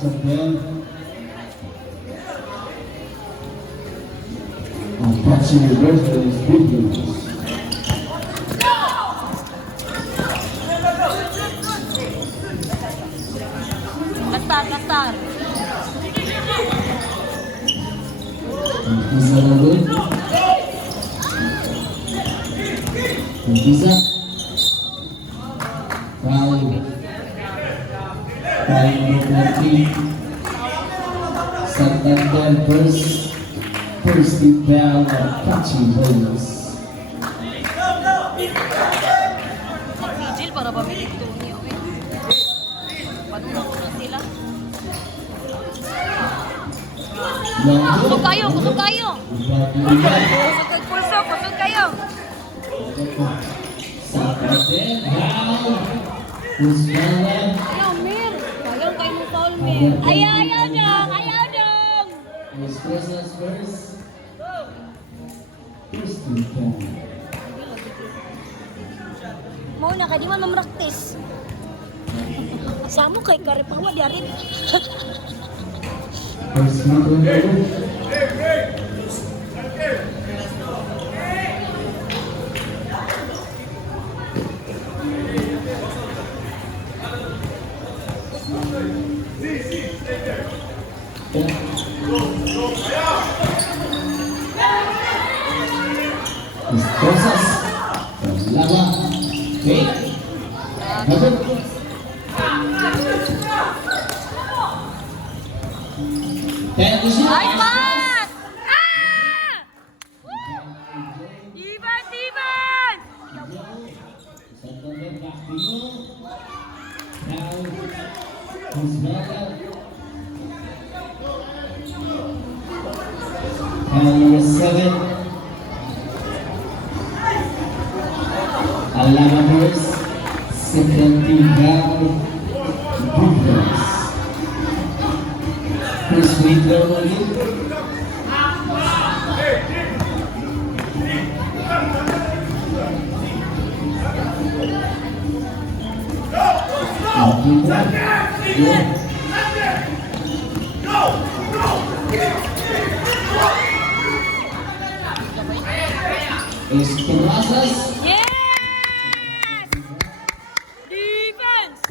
Champion. Ang catching reverse is videos. Kasar. Bisa lalu. Bisa. Foul. Foul number 20. Santander first foul of catching bonus. Nag-vigil para pamilit ko niya. Panuna ko na sila. Kusog kayo. Kusog kayo Santander, foul. Usmana. Ayaw, Mir. Ayaw kayo mo foul, Mir. Ayaw dong. Expressas first. First foul. Mau na ka, di man mamraktis. Samo kay Karipawa di rin. First foul. Cosas lava wait dapat Ay, Pat! Ah! Iban! Number 7 Alamadores second team down defense. Chris Winkler lagi. Esperanzas. Yes! Defense!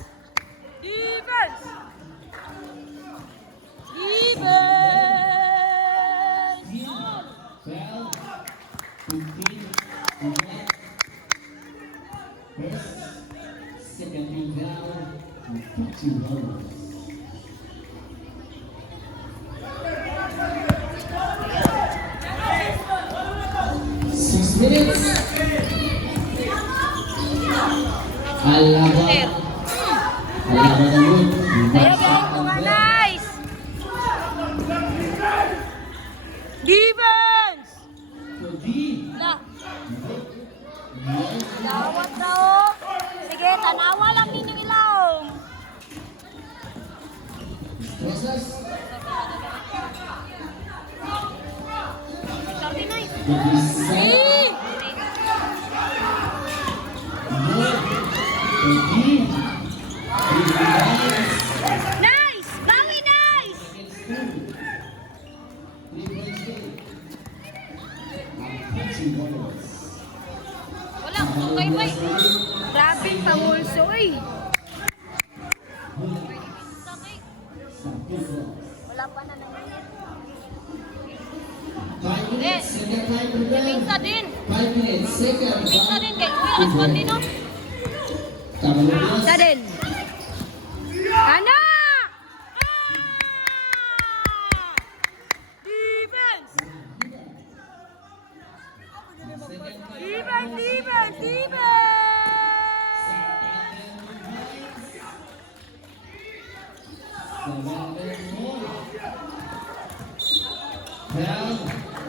Foul. 15. First, second team down. 2 hours. Minutes. Alaba naman. Ayo guys, mga nice! Defense! La. Lawat na o. Sige, tanawa lang ninyo ilaw. Process. 39. Nice! Bawi, nice! Wala, kusukay ba? Grabe pangulso eh. Wala pa na naman. Pizza din. 5 minutes, second. Pizza din kay Kuya Aswandi no? Pizza din. Ana! Defense!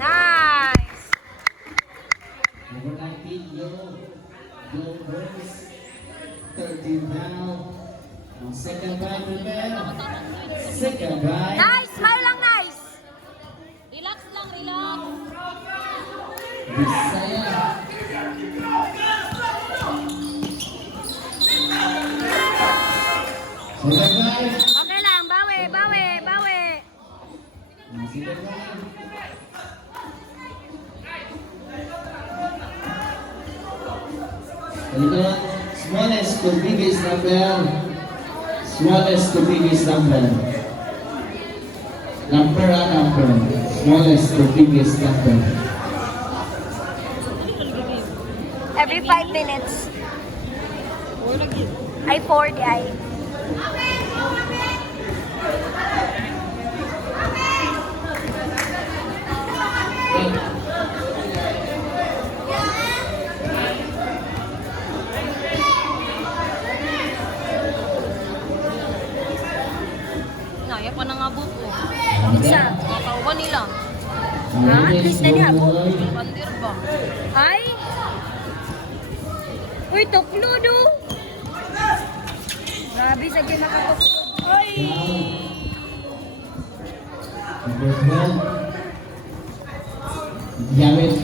Nice! Number 19, Yo Burns, 13 down. Second right to bed. Second right. Nice! Smile lang, nice! Relax lang, relax. Bisaya. Second right. Okay lang, bawi. Second round. Ito, smallest to biggest number. Smallest to biggest number. Number. Smallest to biggest number. Every 5 minutes. Ay, 40 ay. Naya pa na nga buko. Isa. Natawa nila. At least na niya ako. Bandir ba? Ay! Uy, tuklo do! Grabe sa dyan nakatuklo. Ay! Number 12. Gamit.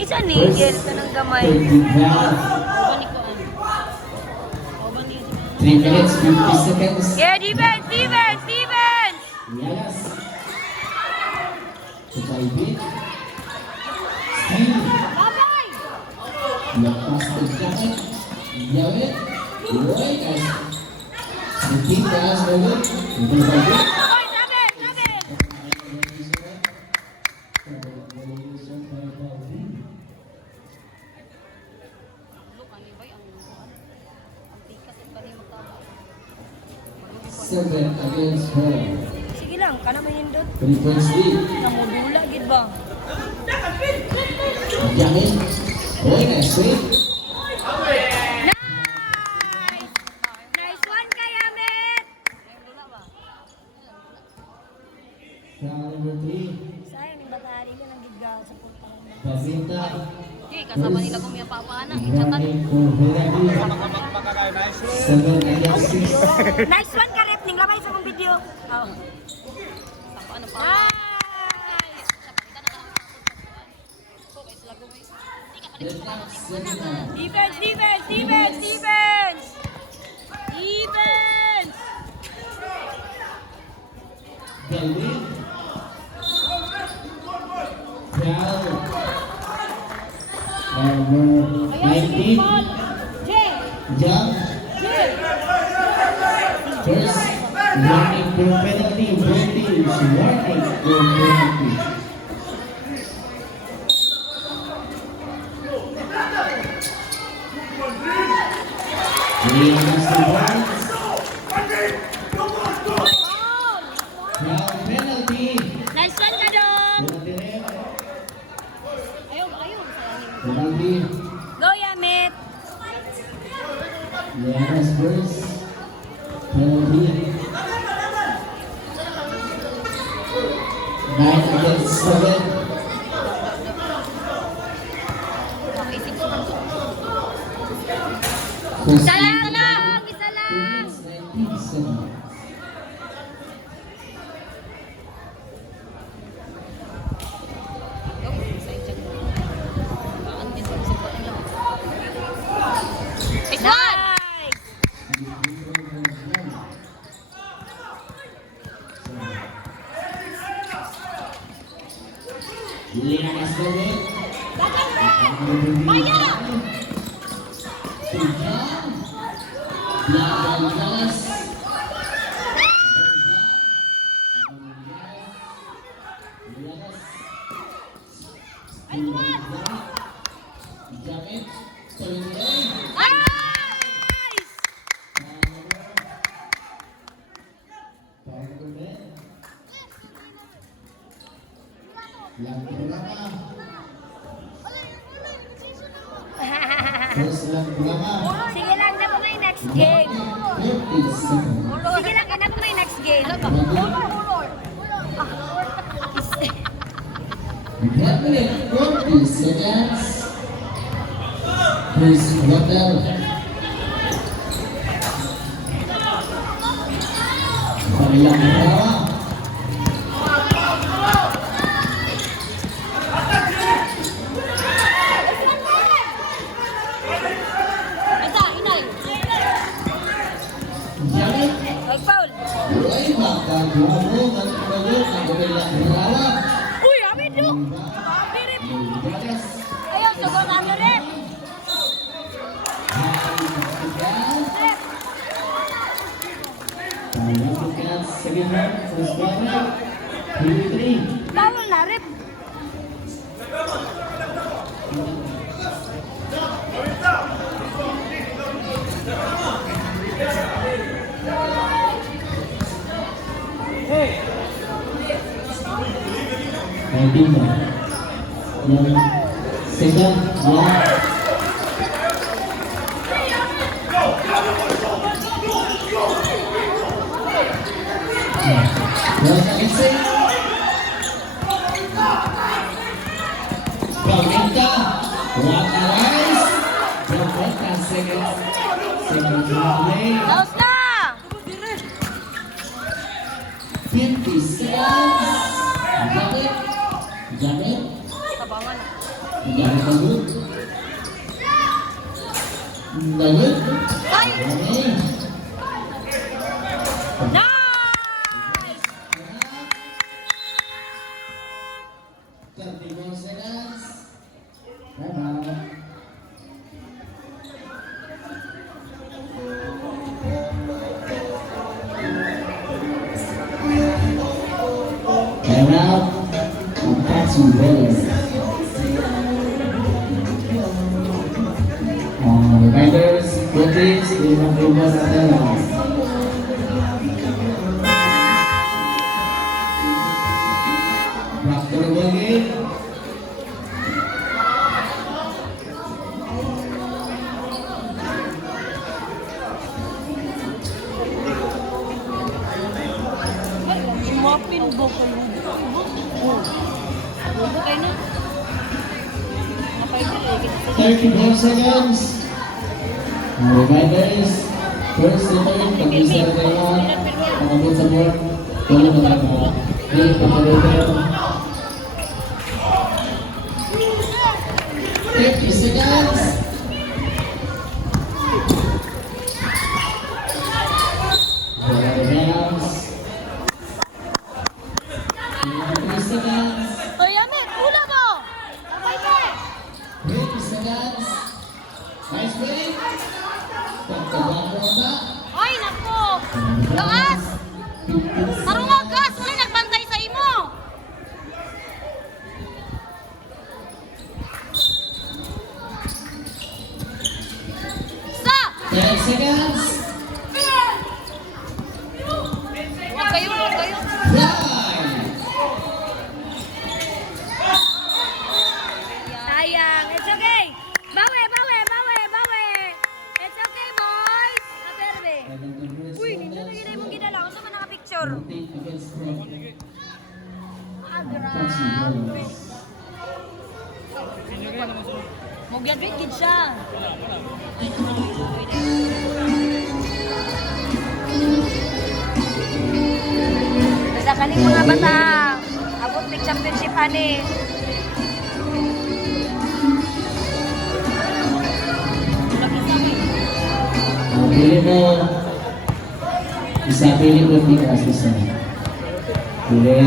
Isa nigel ka ng gamay. 30 round. Oba ni Kuan. Oba ni 3 minutes, 50 seconds. Yeah, defense! Defense! Defense! Yes. Surviving. Steve. Babay! Lepas ke jacket. Gamit. Roy. Sedikit gas dulu. Untuk bagi. Oy, sabit! Sabit! Look ani bay ang Kuan. Ang tikas at kani magtama. 7 against 4. Sige lang, kana mo nindot. Frequency. Namudula, gid ba? Gamit. Roy. Sweet. Nice! Nice one kay Amit! Ay lula ba? Round number 3. Sayang, yung batari ka ng gidgal sa putang. Pavinta. Di kasama nila kumiya pa-paana. Ichatan. Running for Veradi. 7 against 6. Nice one ka, Rep. Ning labay sa mong video. Oh. Sa paano pa? Nice! Sa pakita na ka ng ko kay sila gumay. Di ka pa The rin next seminar. Defense! Defense! Defense! Defense! Defense! Kelvin. Cal. Number 19. Jay! Jump. Jay! First, warning for penalty. Warning for penalty. Release the points. Cal penalty. Nice one ka, Dom! Penalty rin. Ayaw, ayaw. Sayangin. Penalty. Go, Yamit! Yes, first. Penalty. 9 against 7. Okay, 6 man. First Isa lang! Isa lang! 19-7. Ayaw, sa ichang. Aan din sa kuan lang. Nice one! Nice! Lina Castle. Maya! Nice! Yang pertama, first lang pertama, Sige lang, na po may next game. 30 seconds. Sige lang, na po may next game. One minute, 40 seconds. First quarter. Yang pertama, Asa, inay. Janet. Ay, foul. Uy, makagawa mo ng pagod na kumilang hirawan. Uy, amin do! Amin rin! Lugares. Ayaw, sagot ano rin! Rep! Palapukan second round, first quarter. 3-3. Bawal na, Rep! Nineteen na. Yung second round. Pagkita, Wakarais, Pagkita, second play, Laos na! 50 seconds, Janet, Tabangan. Janet Dagut, Dagut, Ay! Janet, Nice! 34 seconds, bye-bye. Time out. Taxi Brothers. Riders, coaches, di mag-ubas sa tela. Back to the ball game. Imapin ba ko yung buko? Buko kayo na. Napay ko eh. 34 seconds. Riders, first return, pag-isa na tela. Pangabot sa board. Wala na tala. Dili pa pag-return. 50 seconds. Rounds. 3 seconds. Uy, Amit! Hula mo! Sabay mo! 20 seconds. Nice break. Pagkabago ba? Ay, naku! Lakas! Marunong gas! Wala nagbantay sa imo! Sa! 10 seconds. Huwag kayo, huwag kayo. Fly. Sayang! It's okay! Bawi! Bawi! Bawi! Bawi! It's okay, boys! Naperbe! Uy, nindyo na gina mong ginala. Unsa man naka-picture? Ah, grabe! Magyagrit gid siya. Basta kani mga bata, abot mig championship ani. Lagi sa amin. Pili mo. Isa pili mo bigas isa. Pili.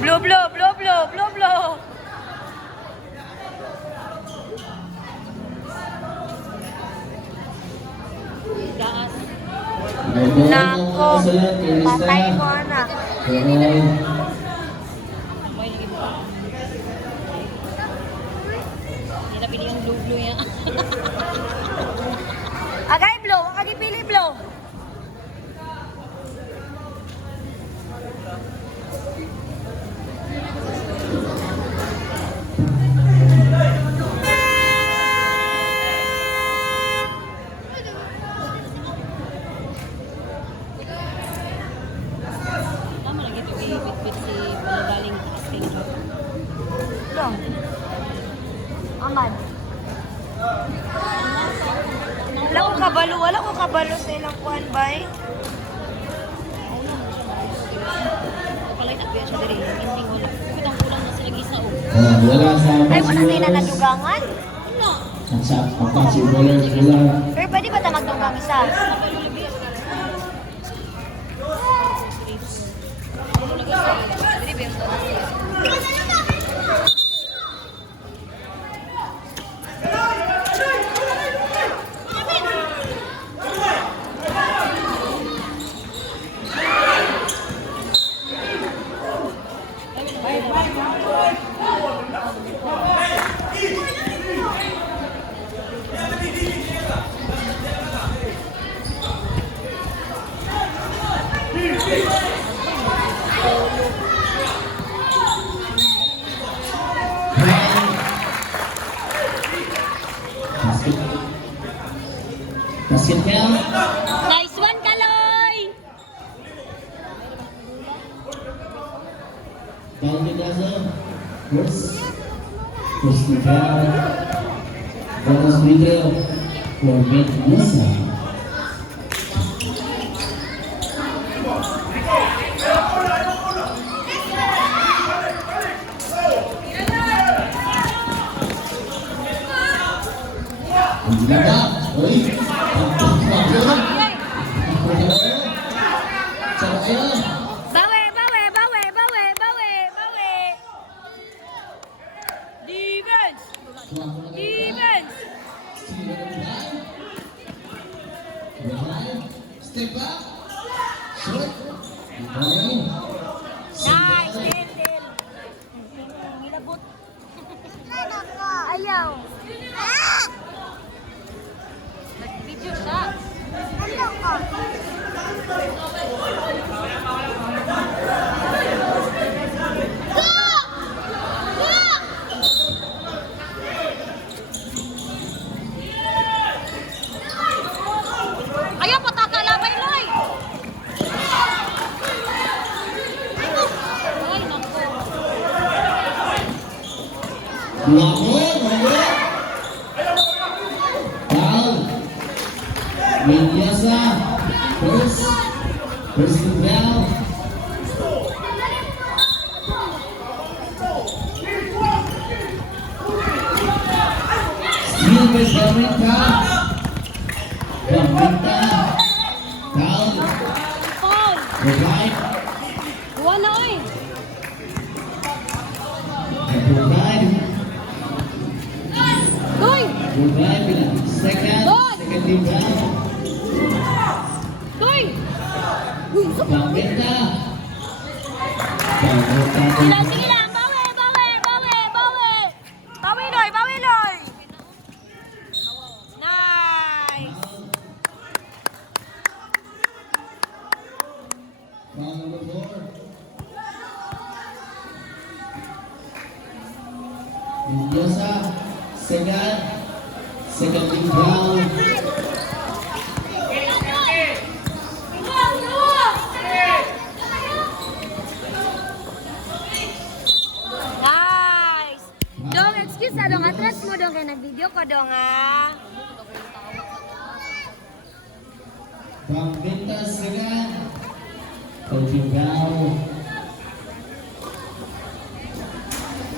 Blue, blue, blue, blue, blue, blue. Daas. Nako, patay mo anak. May lagi mo. Hindi na pili yung blue yan. Agay blue, agay pili blue. Tama lagi ito i-bit-bit si Balagaling Asking. Blue. Amad. Wala ko kabalo sa ilang kuhan bay. Kapalay na biya siya diri. Hindi wala. Kapit ang kulang na Wala sa Ay, Apache wala sa'yo na Bowlers. nadugangan. At sa Apache Bowlers, wala. Pero pwede ba ta magdugang isa? Basket count. Nice one, Kaloy! Down to Gaza. First to foul. Bonus video for Beth Musa. Dapat. Oi. Cara ayo. Bawe, bawe, bawe, bawe, bawe, bawe. Defense! Defense! Step back. Shot. Okay. Nice! Deal, deal. Milabot. Ayaw. Nag-video siya. Ayaw, patatalabay, Loy! Ay, naku. Lawan. Foul. Mendiasa. First to foul. Steal by Gambetta. Gambetta. Foul. Paul! Provide. Buwan na, oy! Provide. Loy! Provide bilang second team foul. Loy! Uy, Gambetta. sige lang, sige lang. Bawi, bawi, bawi, bawi. Bawi, Loy, bawi, Loy. Nice. Foul number 4. Mendoza, second team foul. Nice. Dong, excuse na dong. Atras mo dong kaya nag-video ko dong ah. Gambetta second. Third team foul.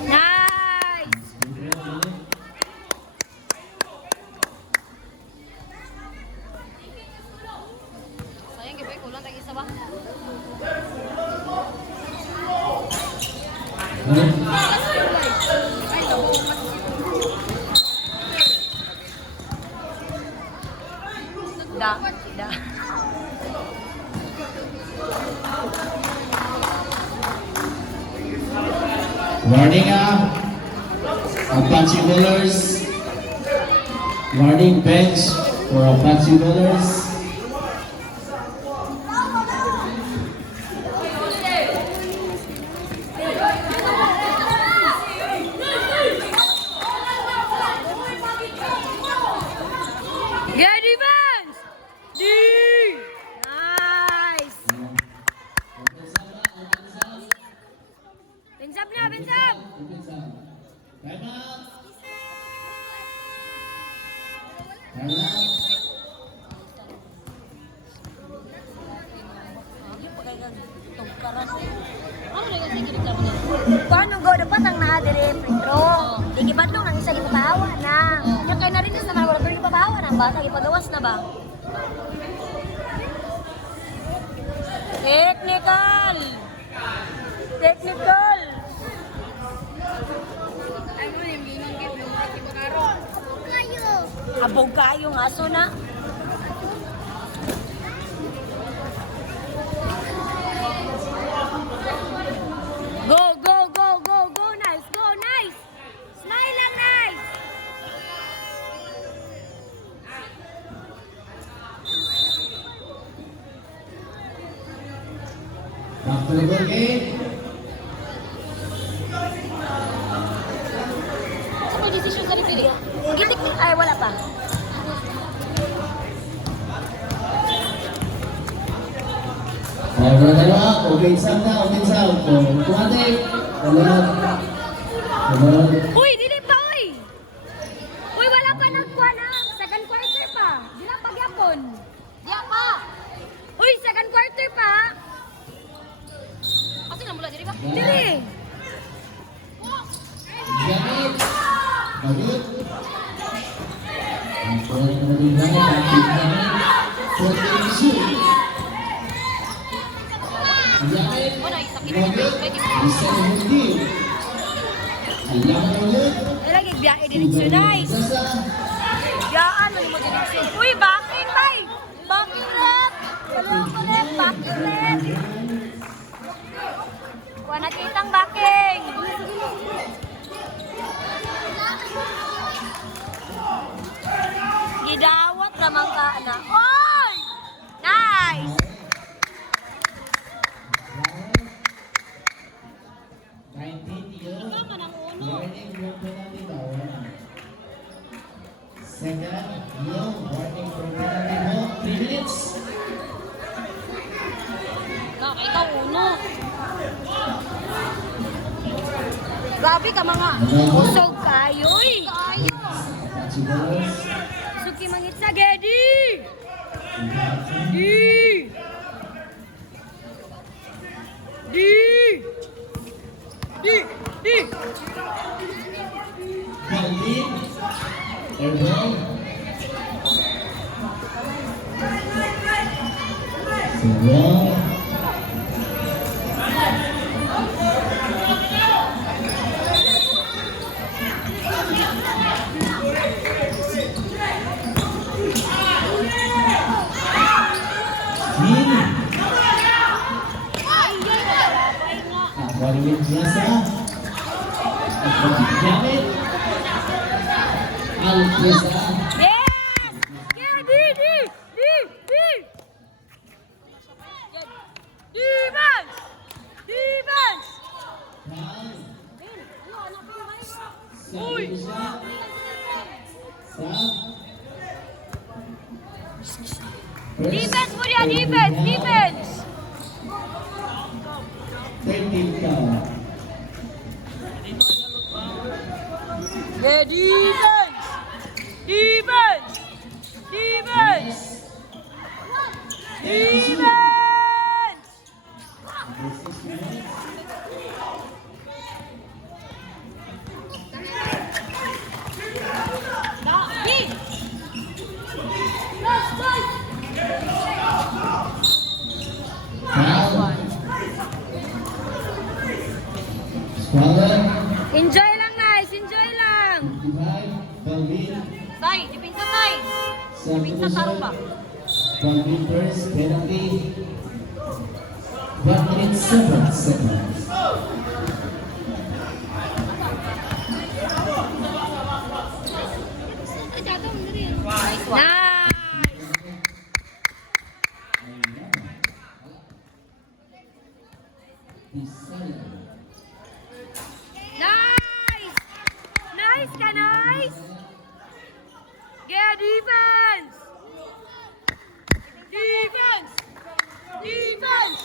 Nice. Sayang, gibay, kulang tag isa ba? Da, da. Warning Apache Bowlers. Warning bench for Apache Bowlers. Yeah, defense! D! Nice! Pinsap na, pinsap! Time out. Time out. Ano na yung sige reklamo na? Paano go dapat ang naadere free throw. Di gibatlong nang isa gipabawa na. Nya kay na rin sa mga wala gipabawa na bata gipagawas na ba? Technical. Technical. Abog kayo nga so na. Go, go, go, go, go, nice, go, nice. Smile lang, nice. Back to the goal game. Ano may decision sa referee? Gitik, ay wala pa. Wala dalawa, open sound na, open sound. Kumate, wala. Uy, dili pa, uy. Uy, wala pa nagkuha na. Second quarter pa. Di lang pagyapon. Di pa. Uy, second quarter pa. Kasi na mula, dili ba? Dili. Gamit. Bagut. Ang kulit na din gamit, ang big gamit. Kulit na shoot. Gamit. Bagut. Isa na hindi. Alam mo ulit. Lagi biyahe diretsyo, nice. Sasa. Biyaan, ano mo diretsyo? Uy, backing, bay. Backing left. Dalawang ko left, backing left. Kuha nakitang backing. Gidawat naman ka na. Oy! Nice! 19 yun. Warning, yung penalty daw. Second, yung warning for penalty mo. 3 minutes. Nakita uno. Grabe ka mga usog kayo eh. Catchables. Suki mangit sa Gedi. Di. Di. Di. Di. Galvin. Airball. Sebuah. Ini. Warning biasa. Jamit. Al-Qisa. Yes! Gedi. Di. Di. Di. Defense! Defense! Uy! Defense mo yan, defense! Defense! 13 count. Yeah, defense! Defense! Defense! Defense! Foul. Squaller. Enjoy lang, guys! Enjoy lang! 55. Galvin. Tay, dipinsa tay! Dipinsa taro ba? Galvin first. Penalty. 1 minute 7 seconds. Nice! Nice! Nice ka, nice! Yeah, defense! Defense! Defense!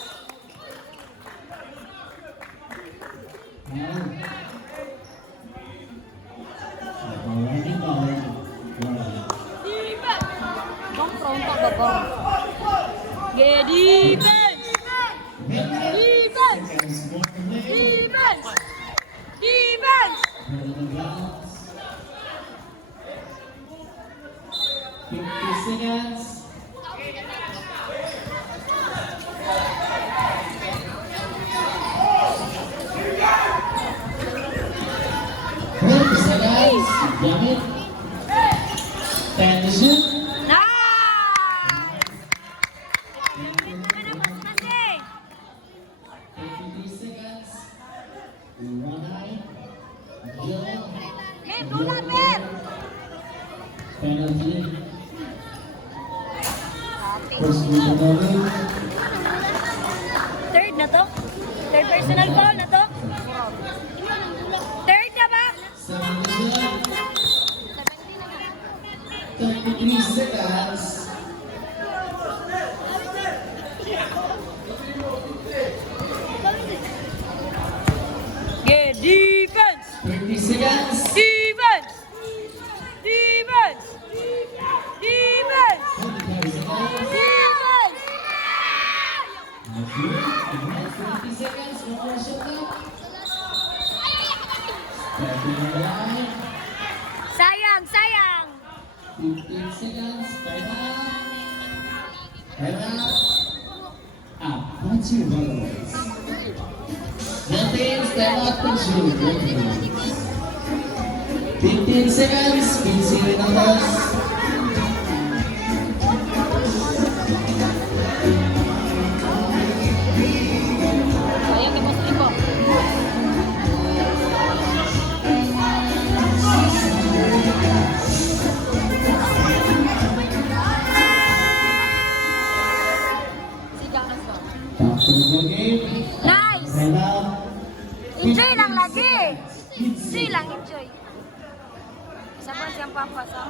Defense! Bang pronto ba ba? Yeah, defense! Defense! Defense! Meron ng rounds. 50 seconds. Gamit. 10 to shoot. Nice! Kasi. 23 seconds. One eye. Joe. Hey, bulat, Pep! Penalty. First free throw double. Third na to? Third personal foul na to? Third na ba? 7 to shoot. 33 seconds. Yeah, defense! 30 seconds. Defense! Defense! Defense! 25 seconds. Defense! Okay. 20 seconds. One more shot clock. Stepping on the line. Sayang, sayang! 15 seconds. Time out. Time out. Up. What's your balance? Nothing. Time out to shoot. 15 seconds. Pinsin ang toss. Sayang di post ko. Sigang na sa. Tapos ng game. Nice! Time out. Enjoy lang lagi! Enjoy lang, enjoy. Isa pa siyang papasa.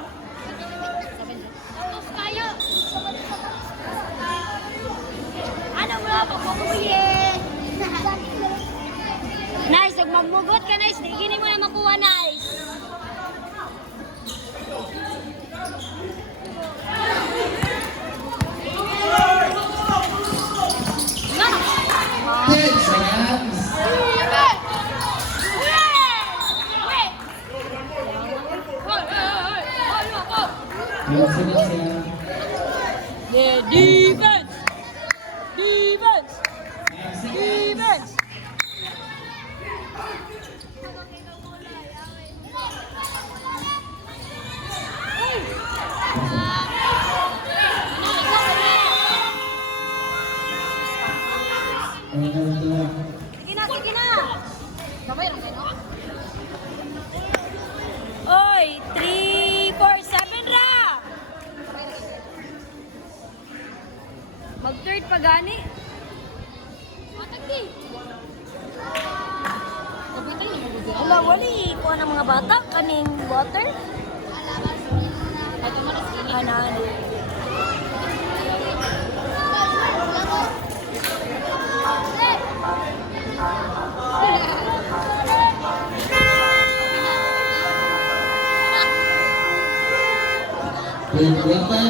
Tapos kayo! Ano mo na pagpapuyin? Nice, pag magmugot ka, nice. Di gini mo na makuha, nice. Nice! 10 seconds. Twelve seconds yan. Yeah, defense! Defense! 5 seconds. Defense! Ayun na ito. Sige na, sige na! Sabay lang kayo, no? Oy, 3, 4, 7 ra! Mag-third pa gani? Matagdi. Kapitay ni mo gudira. Wala, wali. Kuha ng mga bata. Kaning water. Ito mo na skinny. Anan. Pagkatan.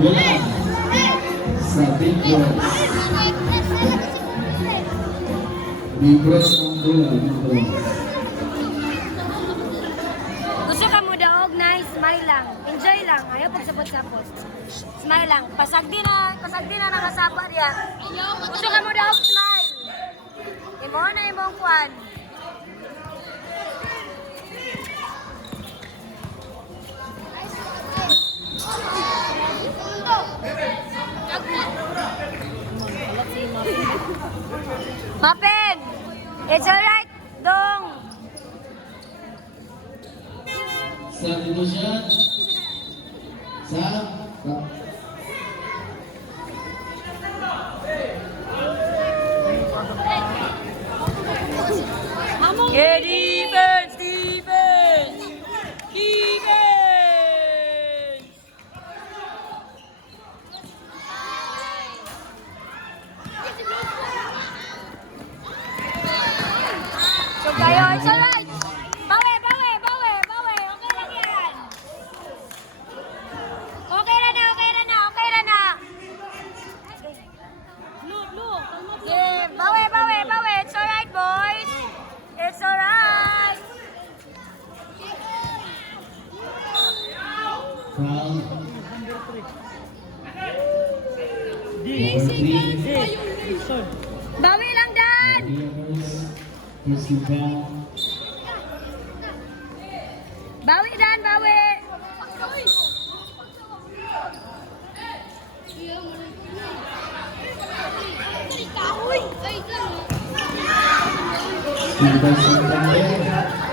Wala. Sa Big Bros. Big Bros ang bola. Big Bros. Gusto ka mo daog, nice. Smile lang. Enjoy lang. Ayaw pagsapot-sapot. Smile lang. Pasagdi na nakasapa niya. Gusto ka mo daog, smile. Imo na imong kwan. Mapin! It's alright, dong! Substitution. Sub. Yeah, defense! Defense! Defense! So kayo, it's alright! Bawi, bawi, bawi, bawi! Okay lang yan! Okay na na, okay na na, okay na na! Yeah, bawi, bawi, bawi! It's alright, boys! It's alright! Foul. Number 3. Bawi lang, Dan! First foul. Bawi, Dan, bawi! Number 7.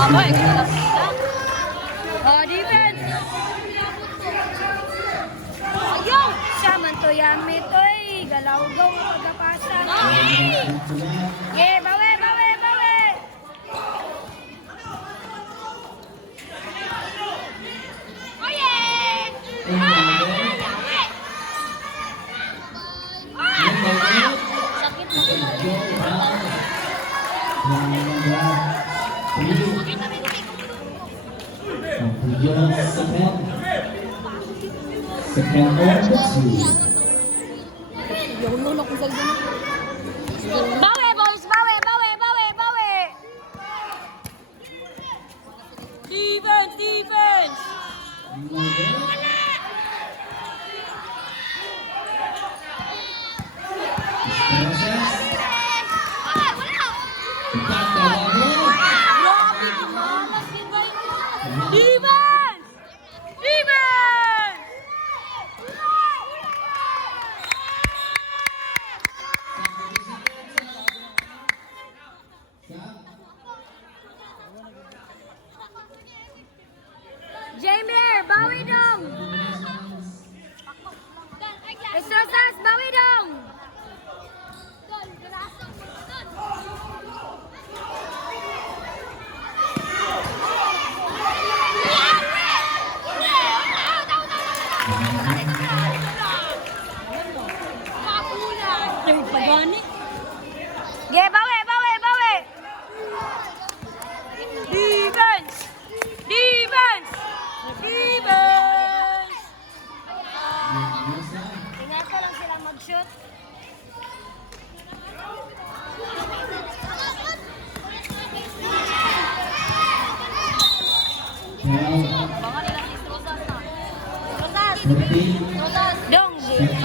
Abay, kita lang kita. Oh, defense! Ayaw! Siya man to yamit, oy! Galaw-gaw ang pagkapasan. Yeah, bawi, bawi, bawi! Oh, yeah! Second over 2. Yung lulok ko sa ganun. Bawi, boys! Bawi, bawi, bawi, bawi! Defense, defense! Grabe, malas din ba yun? Defense! Defense! Jamie, bawi dong! Estrosas, bawi dong! Yung pagani. Ge, bawi, bawi, bawi! Defense! Defense! Defense! Tingnan ko lang sila mag-shoot. Baka nila si Rosas na. Rosas! 14. Rosas! Dong,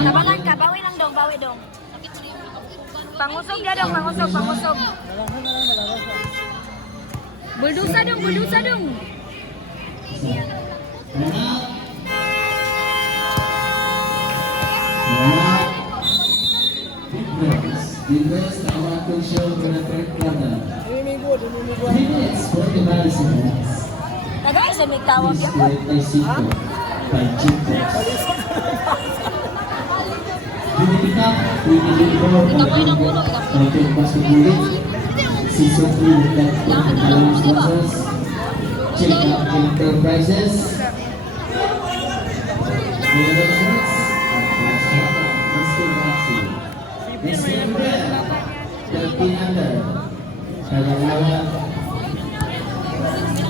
tabangan ka. Bawi lang dong, bawi dong. Pangusog dia dong, pangusog, pangusog. Buldusa dong, buldusa dong. Defense our crucial for the third quarter. 3 minutes for the Madison. Tagay sa may tawag Please yan. correct by Cinco by Chimpos. Dinipikap, winilibor Ito ko yung nagulo. Rocket Basketball. Season 3 with that following sponsors. Check out Enterprises. Railroad Sports. Let's go Maxi. Let's go Red. 13 under. Kagalawa.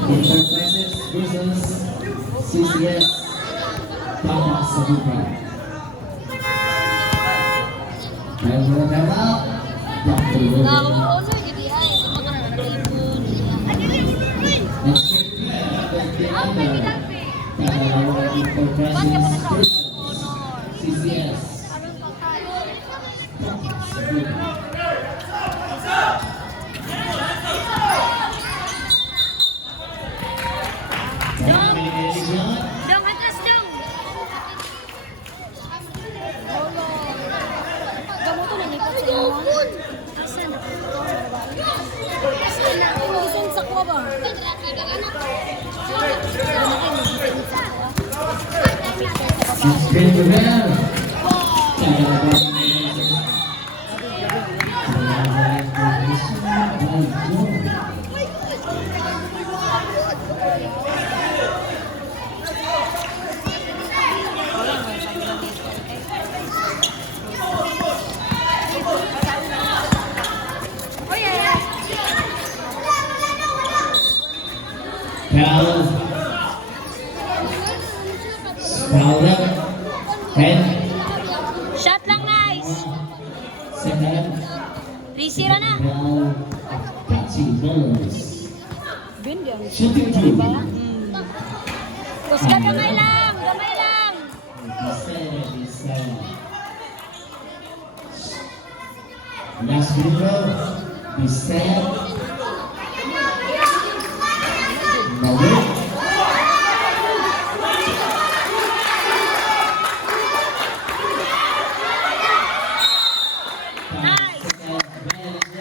Enterprises versus CCS. Papa Sabuka. Railroad Canal. Dr. William. Nauulo, hindi ay. Sumakan na nag-ipon. Next week, 13 under. Kagalawa Enterprises versus CCS. Dong, atas dong. Gamo to nanipat sa inyo. Asan na? Asan na? Isang sakwa ba? Screen to bear. Oh yeah. Foul. Foul up. 10 Shot lang, nice. second. Risira na. Round catching balls. Bindi ang Shooting di two. ba? Kusga gamay lang, gamay lang. Last window, be set. Bawit. Nice.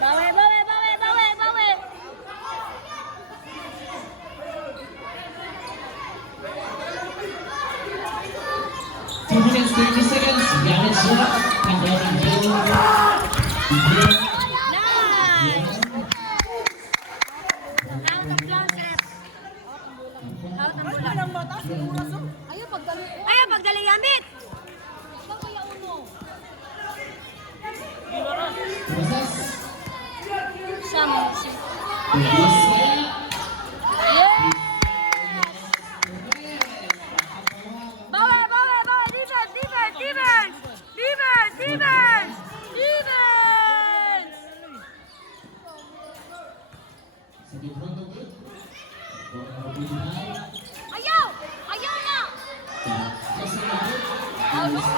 Bawi, bawi, bawi, bawi, bawi. 2 minutes, 30 seconds. Gamit siya. Hanggang Jill. Nice. Out of closet. Out ang bulan. Ayaw pagdali. Ayaw, pagdali gamit. Ikaw kaya uno. Process. Sama si. Yes. Yes. Bawi, bawi, bawi. Defense, defense, defense. Defense, defense. Defense. Sa front of it. Ayaw. Ayaw na. Just a bit.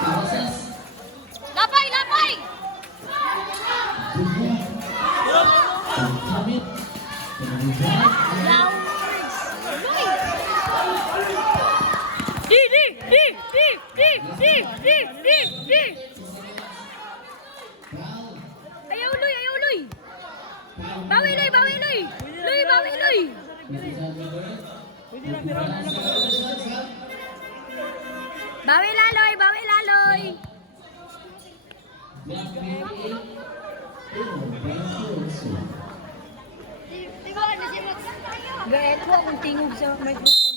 Process. Lapay, lapay. Commit. Flowers. Uy. Di, di, di, di, di, di, di, di, di. Ayaw, Luy, ayaw, Luy. Bawi, Luy, bawi, Luy. Luy, bawi, Luy. Bawi laloy, bawi laloy. Gaya ko akong tingog sa microphone.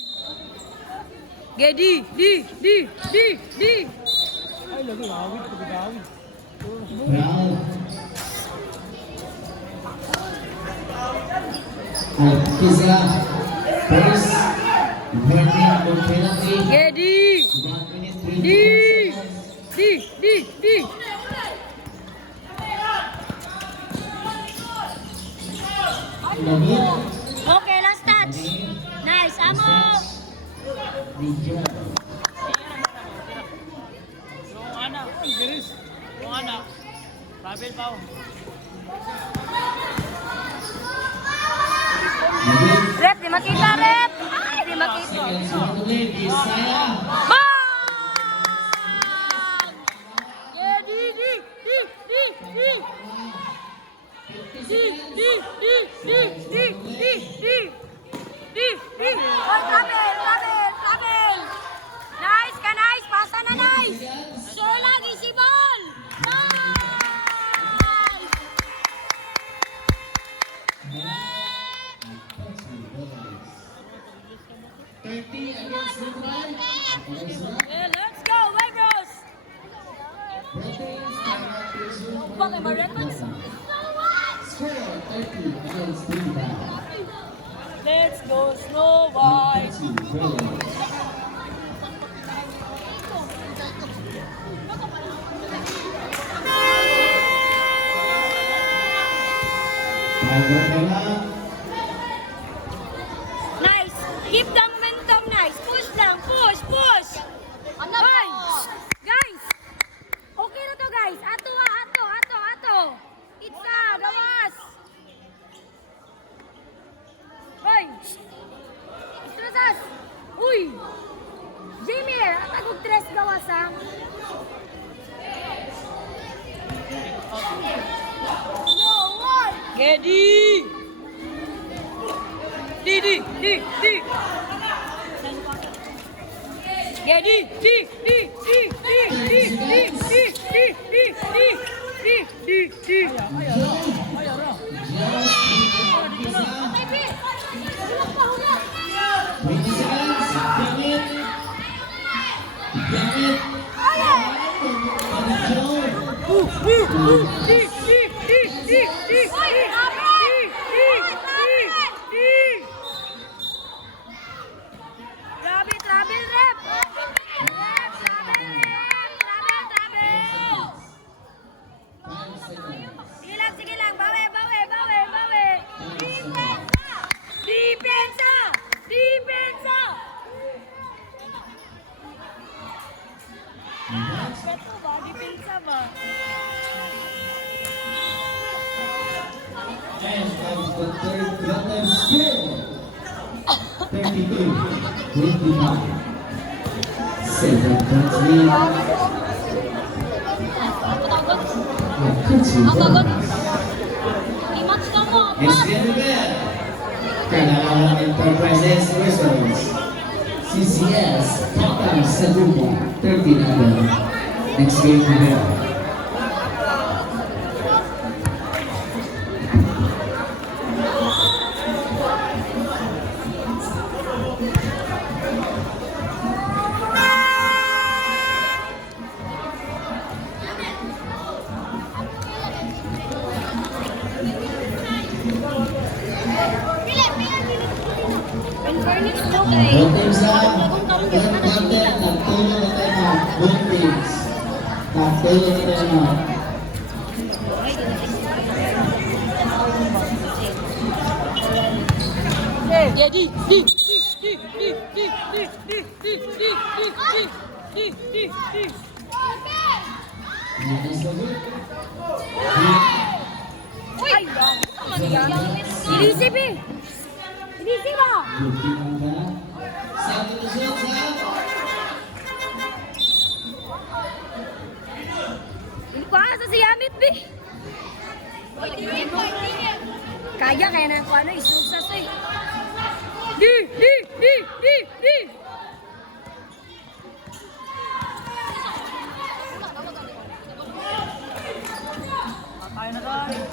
Gaya, di, di, di, di, di. Ay, lagi awit, pagkakawit. Kisa, first, warning for penalty. Gaya, di. 1 minute, 3 Di. seconds. Di, di, di. Labot. Okay, last touch. Nice, amo. Region. Yung anak, Giris. Yung anak. Pabil pa. Labot. Rep, di makita, rep. Ay, di makita. Seconds on the lead, Isaiah. Bang! Yeah, di, di, di, di, di. Di, di, di, di, di, di, di. Di, di. Oh, travel, travel, travel. Nice ka, nice. Pasa na, nice. Sure lagi si Ball. Nice. 30 against Lukman. Yeah, let's go, Webros. Bakit ba records? Score 30 against 35. Let's go, Snow White. Nice. Keep the momentum, nice. Push lang, push, push. Guys, guys. Okay na to, guys. Ato, ato, ato, ato. Itza, gawas. Hoy. Istrasas. Uy. Jamie, atagog tres gawas, ha. No, one. Gedi. Di, di, di, di. Gedi, di, di, di, di, di, di, di, di, di, di, di, di. and the third brother score 32-25. Seven points lead. Ang bagot. Imat ka mo, Next apat. game event. Canara Enterprises versus CCS Total Saguba 13-11. Next game event. In fairness mo Both kay. teams lang. Tarong-tarong Walang yung anak content. nila. Nagtulo na tayo na. Both teams. Nagtulo na tayo na. Yeah, di. Next game. Uy! Tama niya. Inisip eh. Inisip ba? Bukti mangga. Satu tusuk sa. Kuha sa siyamit be. Kaya na ko ano isusas eh. Di. Kaya na tayo.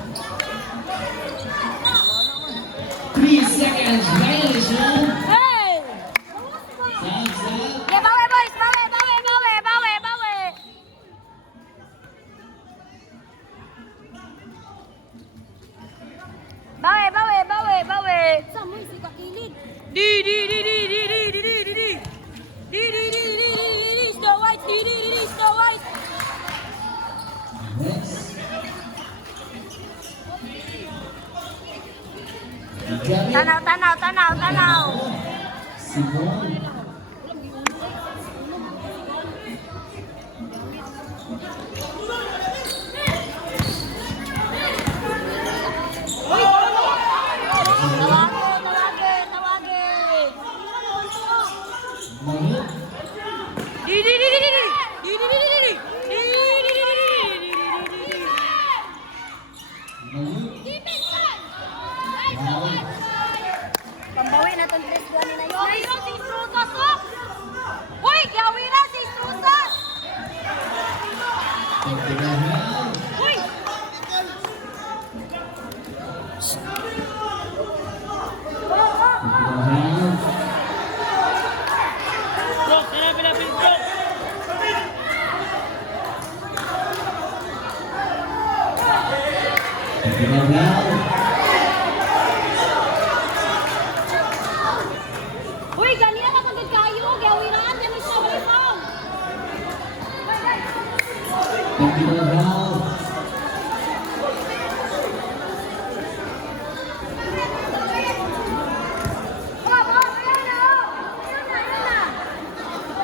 3 seconds violation. Hey! Sa. Yeah, bawi boys, bawi. Bawi. Sa mo isi kakilid. Di. Snow White. Next. Gamit. Tanaw. Simon. Tawagin. Mahit. Mahit. Mahit. Pambawi na itong 3-1 na yun. Gawira si Susas, oh! Uy! Gawira si Susas! Pagkagahan. Uy! Pagkagahan. Bro, sinabi na bro. Pagkagahan. Uy, ganyan na pagod kayo. Gawiran, dyan siya wala pa. Pagkagahan.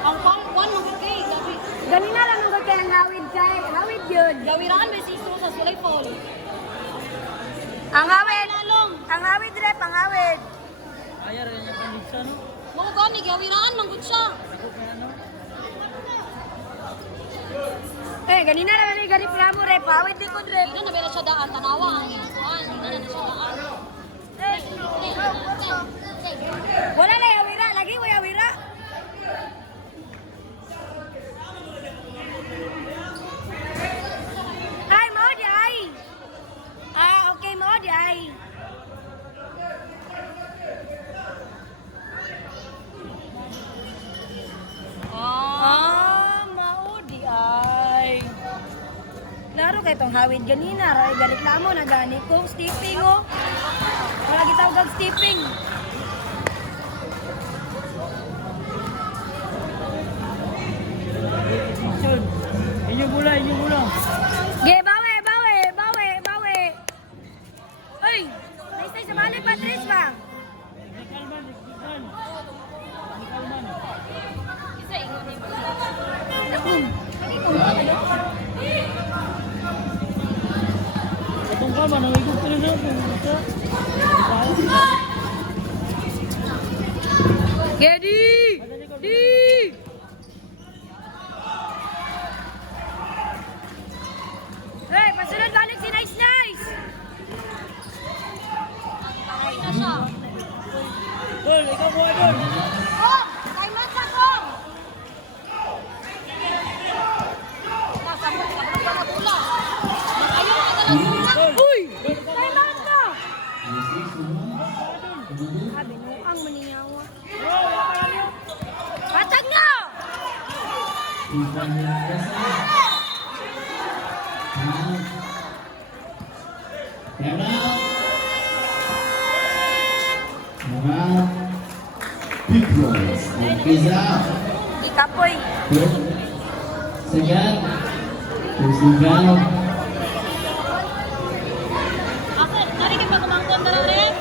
Ang pang-1 mga kay. Ganina lang nung kaya hawid kay. Hawid yun. Gawiran, may siso sa sulay fall. Ang hawid. Lalong. Ang hawid, Rep. Ang hawid. Kaya rin yung panditsa, no? Mga gani, gawiran, manggod siya. Ganina lang may ganip nga mo, Rep. Hawid likod, Rep. Hindi na nabila siya daan, tanawa. Hindi na siya daan. Wala na hawira. Lagi mo hawira. Ay, mo di ay. Okay, mo di ay. Mao di ay. Laro kay tong hawid ganina, ray galit lamo na gani ko stepping oh. Wala gitawag stepping. Yun. Inyo mula. Ge, bawe. Uy, nice sa balik Patrice ba? Kalman. Isa ingon ni Itong kalman, ang ikot ko rin ako. Kedi! Di! Hey, pasunod balik si Nice Nice! Ay na siya. Dol, ikaw mo, Dol. Kong! Time out ka, Kong! Nasabot ka, ba't ka matula? Ayaw ka na lang tula. Uy! Time out ka! Sabi, nuang maningawa. Patag na! Ikapoy. Second. Second. Ako, narinig pa kumangkon na lang rin.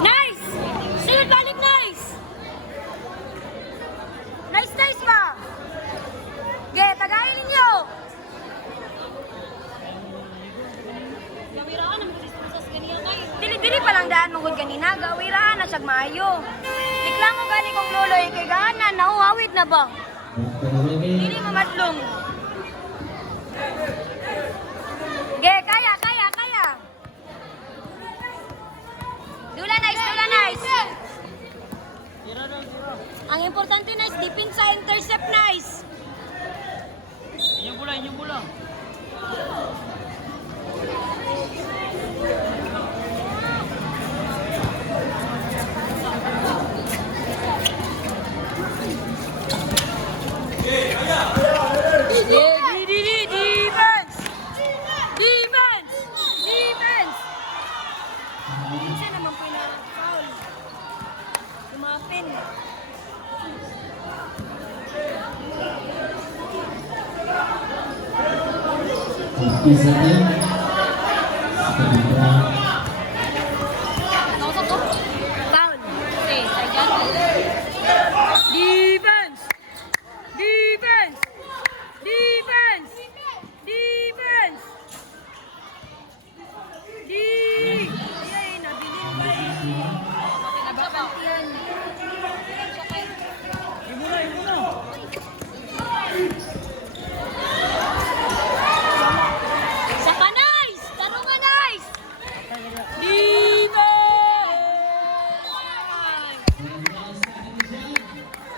Nice! Sunod balik, Nice! Nice, nice ba? Ge, tagayin ninyo! Gawiraan ang mag-responses ganyan kayo. Dili-dili pa lang daan mong kanina, gawiraan na siyag maayo. Reklamo gani kong luloy, kay gaanan, nauhawid na ba? Dili mamatlong. Ge, kaya, kaya, kaya. Dula, Nice, dula, Nice. Ang importante, Nice, defense sa intercept, Nice. Inyong bola, inyong bola. Defense! Defense! Defense! Minsan naman po na foul. Tumapin. Nausap to? Foul. Okay, ay dyan. Defense! Defense! Defense! Defense! Ay, nabilin ba eh. Nabakantihan. Inyong bola, inyong bola. Saka Nice! Tarungan Nice! Defense!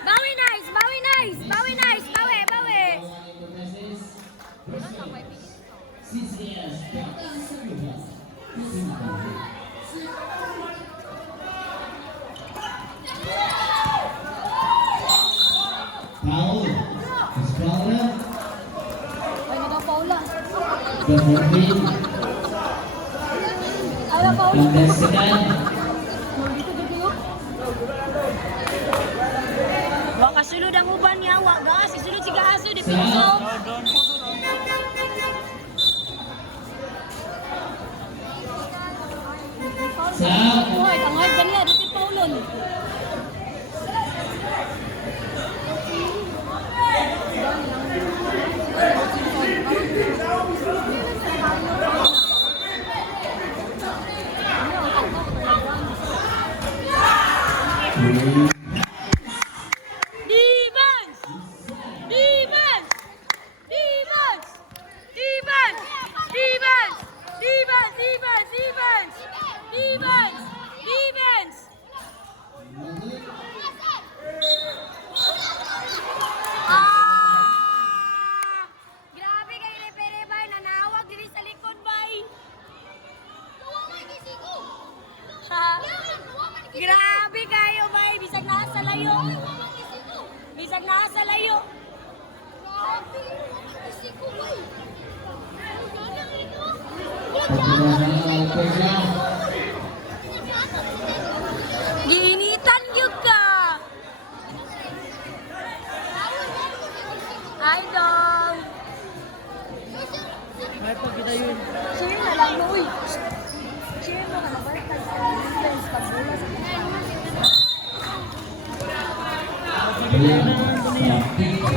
Bawi Nice! Bawi Nice! Bawi Nice! Bawi! Bawi! Paul is Paula. Ay, nagpapaula. The 14. Ay, paula. Contestant. Dito, dito. Baka sulod ang uban niya, wagas. Isulod si Gahaso, di Sa- piso. Doon po, doon. Sa Ay, tangay ganyan. Dito, paulon. Defense! Defense! Defense! Defense! Defense! Defense! Defense! Defense! Defense! Defense! Ah! Grabe kay Repere bay, nanawag diri sa likod bay. Ha? Grabe kayo bay, bisag nasa layo. Bisag nasa layo. Giinitan yun ka. Idol. May pag kita yun. Share na lang mo, uy. Share mo ka na ba? Defense, pagbola sa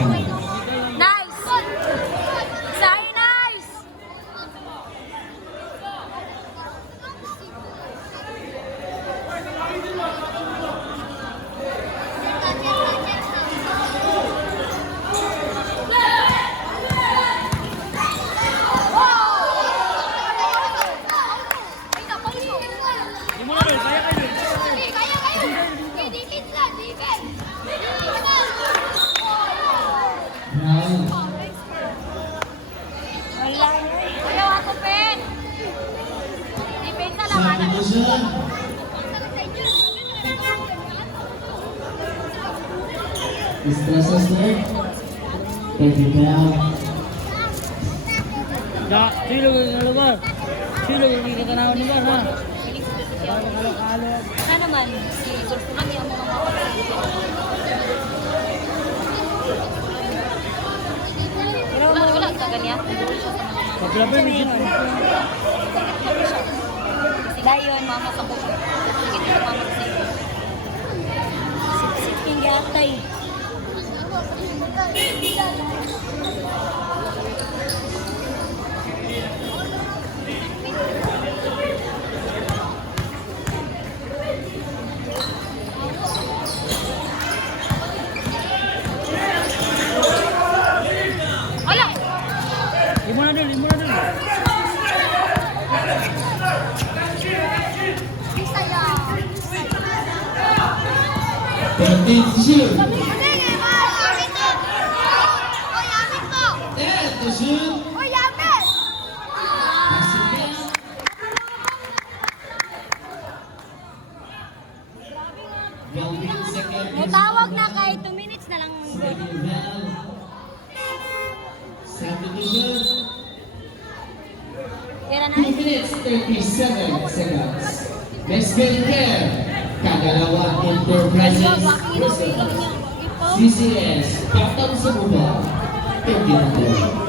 Nice! Say nice! Brown. Wala. Ayaw ako, Pen. Depensa lang, Sa anak. position. Estresa start. Thank you, Brown. Ya, sino yung lugar? Sino yung ikatanawan ni Bar, ha? Halo-halo. Sana naman, si Sulfuran yung mga Pero wala ka ganyan. Paglabi, may dito. Dayon, mama sa buka. Sige, dito mama sa iyo. Sip-sip yung gatay. Wala! Lima na din, lima na din. Thirteen to shoot. Oh, Ten to shoot. Passing down. Galvin second. Mutawag na kay 2 minutes na lang. Second Val. Second to shoot. Kira na. 2 minutes 37 seconds. Next game pair. Kagalawan Enterprises versus CCS. Captain Sabuba. 30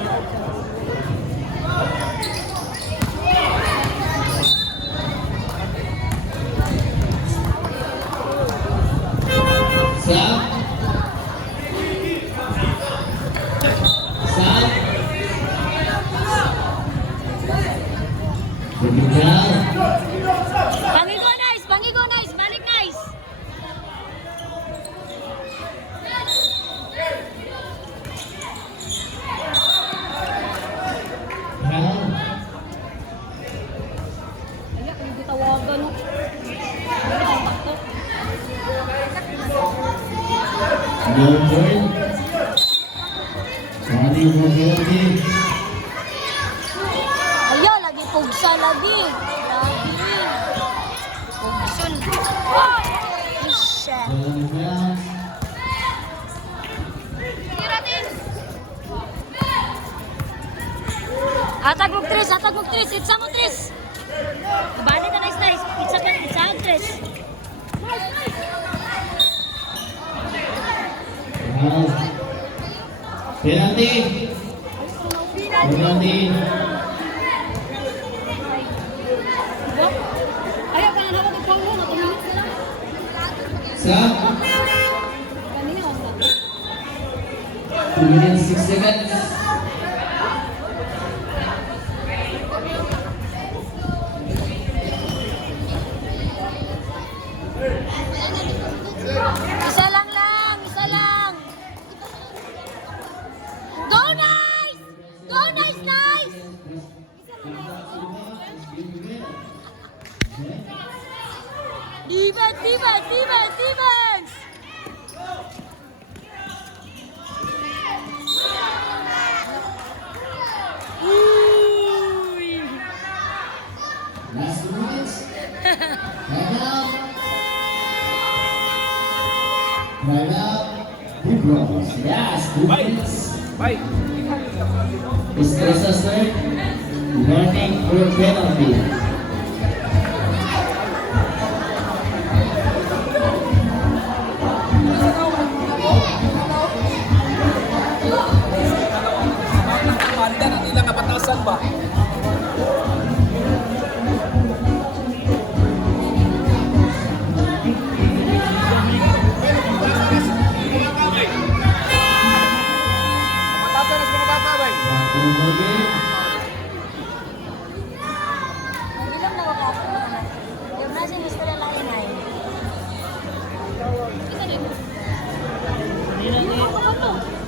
Sap. Sap. Berbicara. Pangigo, nice! Pangigo, nice! Balik, nice! Brown. Ayak, hindi tawagan. Ano ang bakto? No point. Running for penalty. Ayaw, lagi pugsa lagi. Lagi. Pugsun. Isya. Bola Brown. Atag mo tres, atag mo tres, itsa mo tres. Balik na nice, nice. Itsa mo tres. Brown. Penalty. Penalty. Ayaw, pa na ako ng na 2 minutes na lang. Sap. Kanina, wala. 2 minutes 6 seconds. Isa lang, isa lang. Go, nice! Go, nice, nice! Defense, defense, defense, defense! Uy! Last 2 minutes. Right now. Right now. Big rolls. Yes, 2 minutes. Bye. Estresa start. Running for penalty. Ilang kapatasan ba? Kapatasan na sa mga bata ba? One more game. Nabilang na wala ako. Yung nasa Mr. Lainay.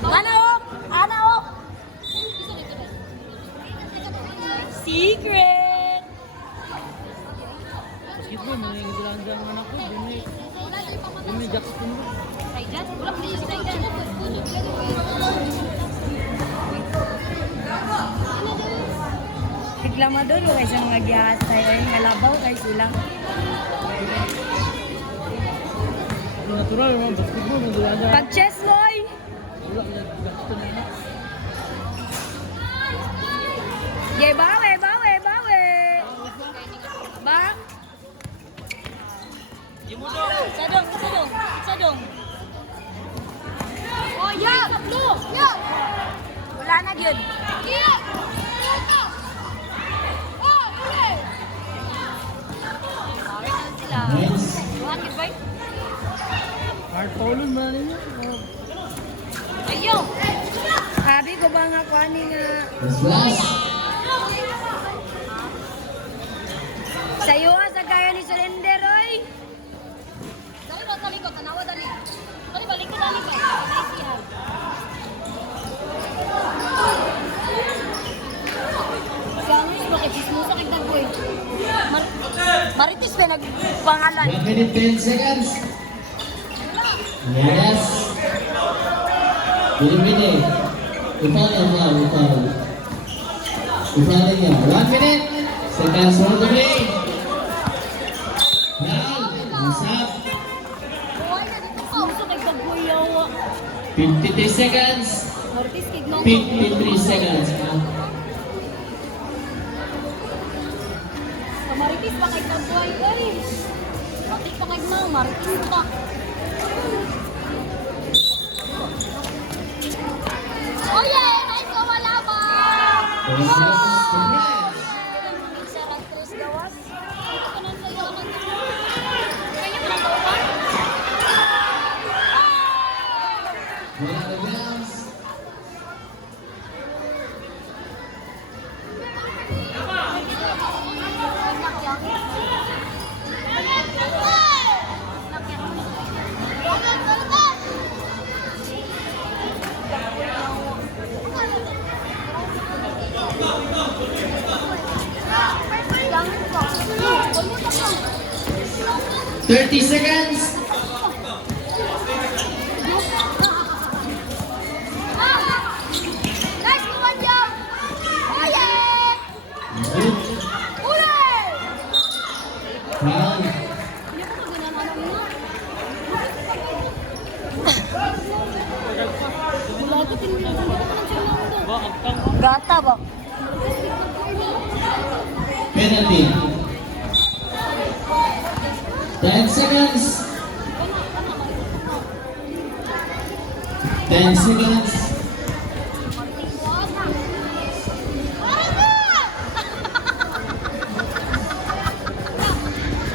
Anaok! Anaok! Secret! Basketball, may nagdalandang anak ko. May jacket ko. Saijan? Wala pa din si Saijan. Reklamador o kaysa mga giyasay ay ngalabaw kay sila. Natural naman, basketball, nagdalandang. Pag chess boy! Wala, jacket ko na anak. Yay, bawi, bawi, bawi! Ba? Sadong, sadong, sadong. Oh, yeah! Yeah! Wala na yun. Next. Buhat ka ba? Hard fallen man ninyo. Ayaw! Sabi ko ba nga kuhanin nga Last. sa'yo sa kaya ni Surrender, oy! Dali ba, dali ko, tanawa dali. Dali ba, lingkod dali ba? Naisihan. Gangis mo kay Chismo sa kagdag boy. Maritis ba nagpangalan? 1 minute 10 seconds. Yes. Bili-bili. Ipala niya, ipala. Ipala niya. 1 minute. Seconds for the play. Now, masap. Buhay na dito pa. Gusto kay Gagbuyaw. 53 seconds. Mortis kay Gnong. 53 seconds. Maritis pa kay Gagbuay. Maritis pa kay Gnong. Maritis pa. Oh yeah! Nice ko malabang! Sarang tres gawas. Kaya mo nang tawagan? Wala na bounce. Jangan kok. 30 seconds. Guys, kumanjang! Oye! Oye! Round. Hindi ko ito ginananong mo. Wala ko tinulungan mo naman siya lang doon. Ba, agtang. Gata ba? Penalty. 10 seconds. 10 seconds.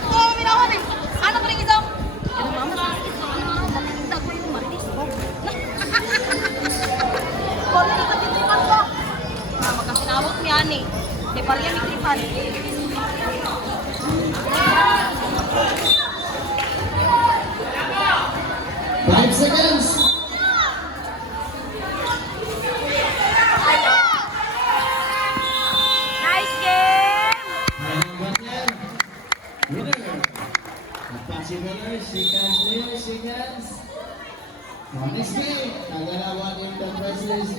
Oh, minawan eh! Ano pa rin isang? Yung mama, ano, matinda ko yung matis mo. Kole, ikatitripan ko. Magkasinawag niya ni. Di pa rin yung tripan. 5 seconds. Nice game! Final button. Winner. Apache winner. Shake hands, winner. Shake hands. Next game. Tagarawan Enterprises.